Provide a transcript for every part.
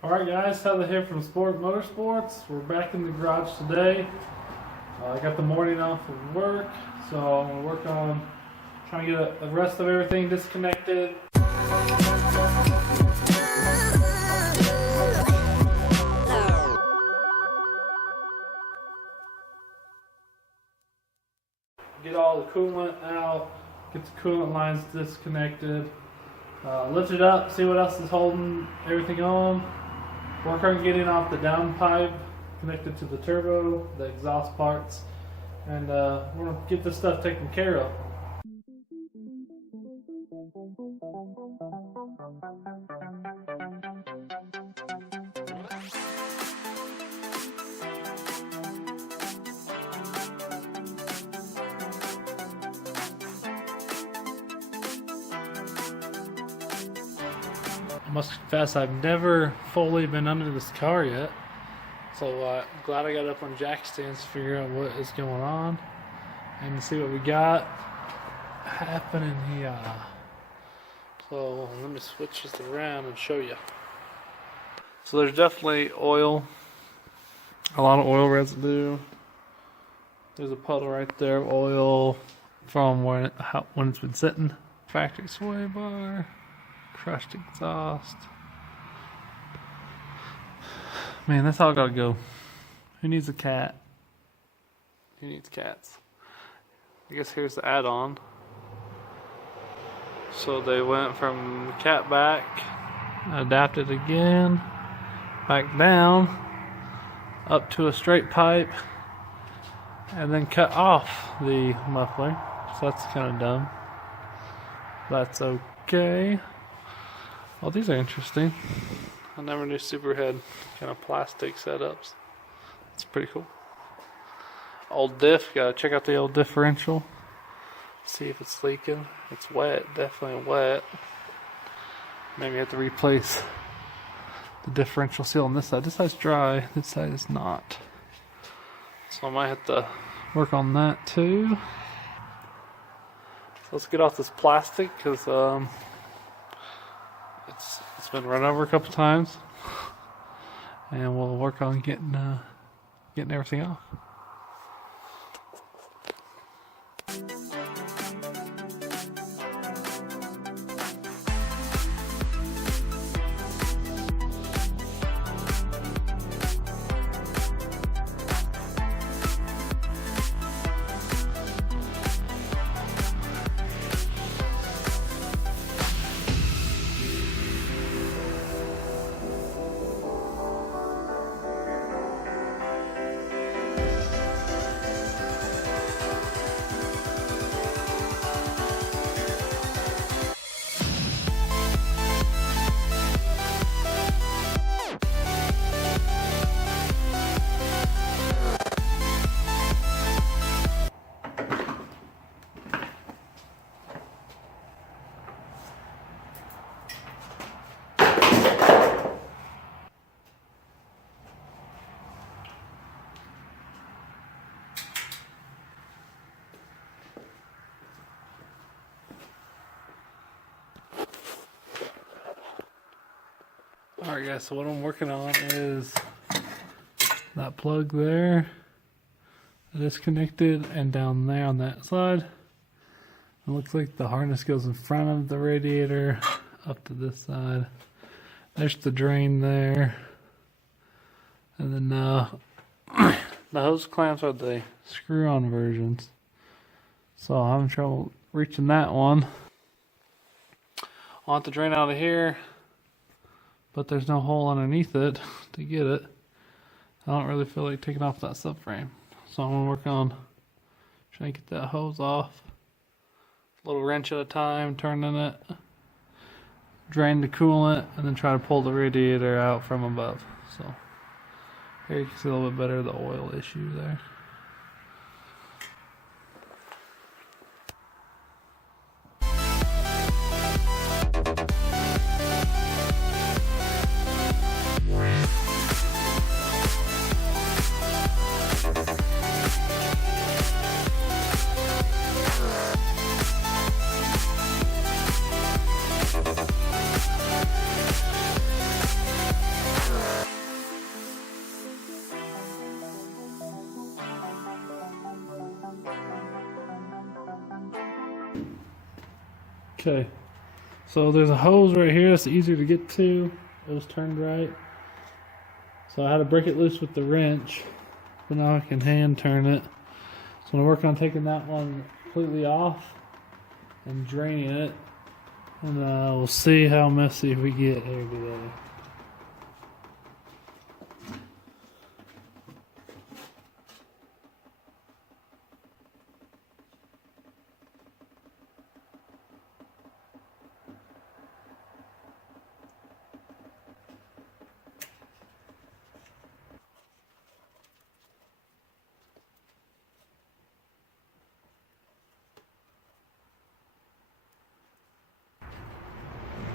Alright guys, Heather here from Spork Motorsports. We're back in the garage today. I got the morning off of work, so I'm going to work on trying to get the rest of everything disconnected. Get all the coolant out, get the coolant lines disconnected, lift it up, see what else is holding everything on. Work on getting off the downpipe connected to the turbo, the exhaust parts, and we're going to get this stuff taken care of. I must confess, I've never fully been under this car yet, so I'm glad I got up on jack stands to figure out what is going on and to see what we got happening here. So let me switch this around and show you. So there's definitely oil, a lot of oil residue. There's a puddle right there of oil from when it's been sitting. Factory sway bar. Crushed exhaust. Man, that's all gotta go. Who needs a cat? Who needs cats? I guess here's the add-on. So they went from cat back, adapted again, back down, up to a straight pipe, and then cut off the muffler. So that's kind of dumb. That's okay. Oh, these are interesting. I never knew Subaru had kind of plastic setups. It's pretty cool. Old diff, gotta check out the old differential. See if it's leaking. It's wet, definitely wet. Maybe have to replace the differential seal on this side. This side's dry, this side is not. So I might have to work on that too. So let's get off this plastic because it's been run over a couple times, and we'll work on getting everything off. Alright guys, so what I'm working on is that plug there, disconnected, and down there on that side. It looks like the harness goes in front of the radiator up to this side. There's the drain there. And then the hose clamps are the screw-on versions. So I'm having trouble reaching that one. I want the drain out of here, but there's no hole underneath it to get it. I don't really feel like taking off that subframe. So I'm gonna work on trying to get that hose off. A little wrench at a time, turning it, drain the coolant, and then try to pull the radiator out from above. So here you can see a little bit better the oil issue there. Okay, so there's a hose right here that's easier to get to. It was turned right. So I had to break it loose with the wrench, but now I can hand turn it. So I'm going to work on taking that one completely off and draining it. And we'll see how messy we get here today.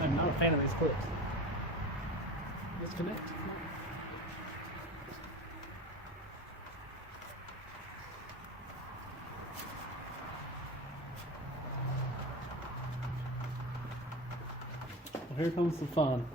I'm not a fan of these clips. Disconnect. Well, here comes the fun.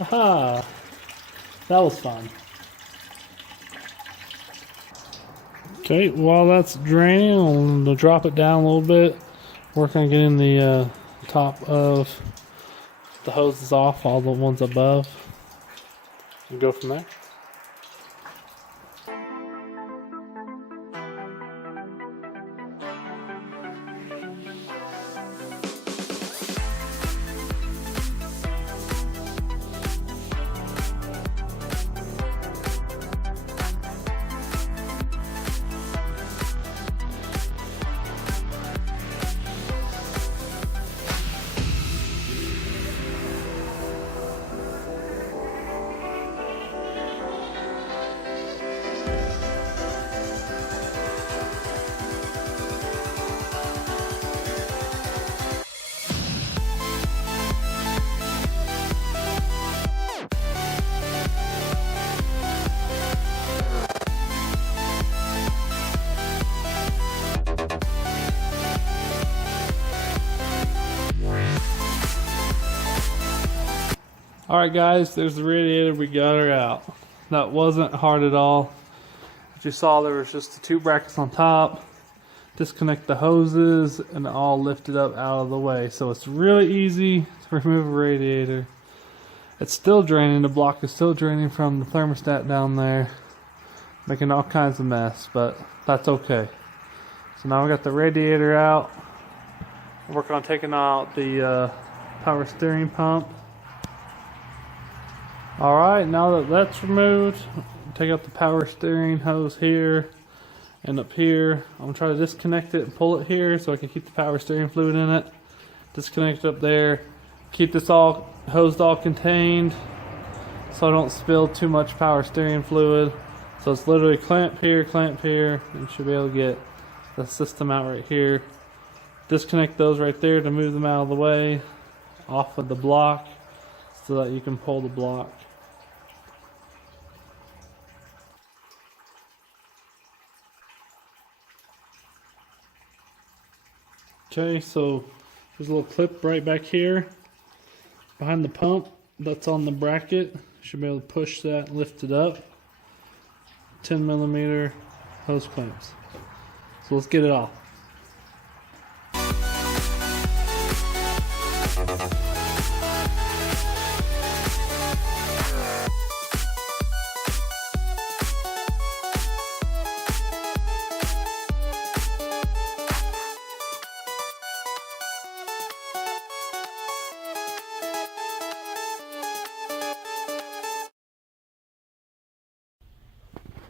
Aha! That was fun. Okay, while that's draining, I'll drop it down a little bit. Work on getting the top of the hoses off, all the ones above, and go from there. Alright guys, there's the radiator, we got her out. That wasn't hard at all. As you saw, there was just the two brackets on top. Disconnect the hoses and all lifted up out of the way. So it's really easy to remove a radiator. It's still draining, the block is still draining from the thermostat down there, making all kinds of mess, but that's okay. So now we got the radiator out. Work on taking out the power steering pump. Alright, now that that's removed, take out the power steering hose here and up here. I'm going to try to disconnect it and pull it here so I can keep the power steering fluid in it. Disconnect it up there. Keep this all hosed, all contained, so I don't spill too much power steering fluid. So it's literally clamp here, and should be able to get the system out right here. Disconnect those right there to move them out of the way, off of the block, so that you can pull the block. Okay, so there's a little clip right back here behind the pump that's on the bracket. Should be able to push that and lift it up. 10mm hose clamps. So let's get it off.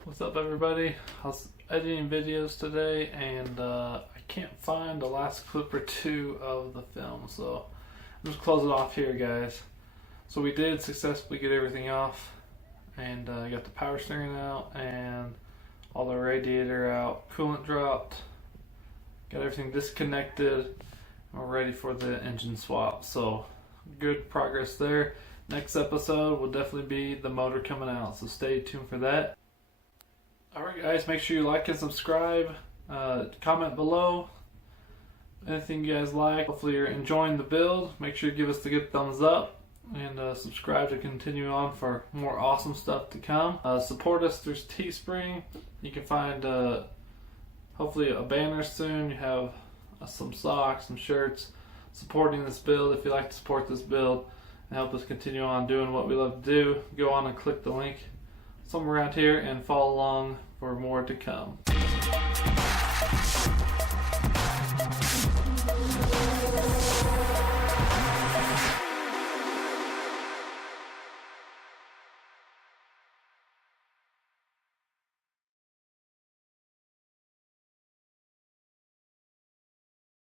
What's up everybody? I was editing videos today and I can't find the last clip or two of the film, so I'm just close it off here guys. So we did successfully get everything off, and got the power steering out and all the radiator out, coolant dropped, got everything disconnected, and we're ready for the engine swap. So good progress there. Next episode will definitely be the motor coming out, so stay tuned for that. Alright guys, make sure you like and subscribe, comment below anything you guys like. Hopefully you're enjoying the build. Make sure you give us the good thumbs up, and subscribe to continue on for more awesome stuff to come. Support us through Teespring. You can find hopefully a banner soon. You have some socks, some shirts supporting this build. If you like to support this build and help us continue on doing what we love to do, go on and click the link somewhere around here and follow along for more to come.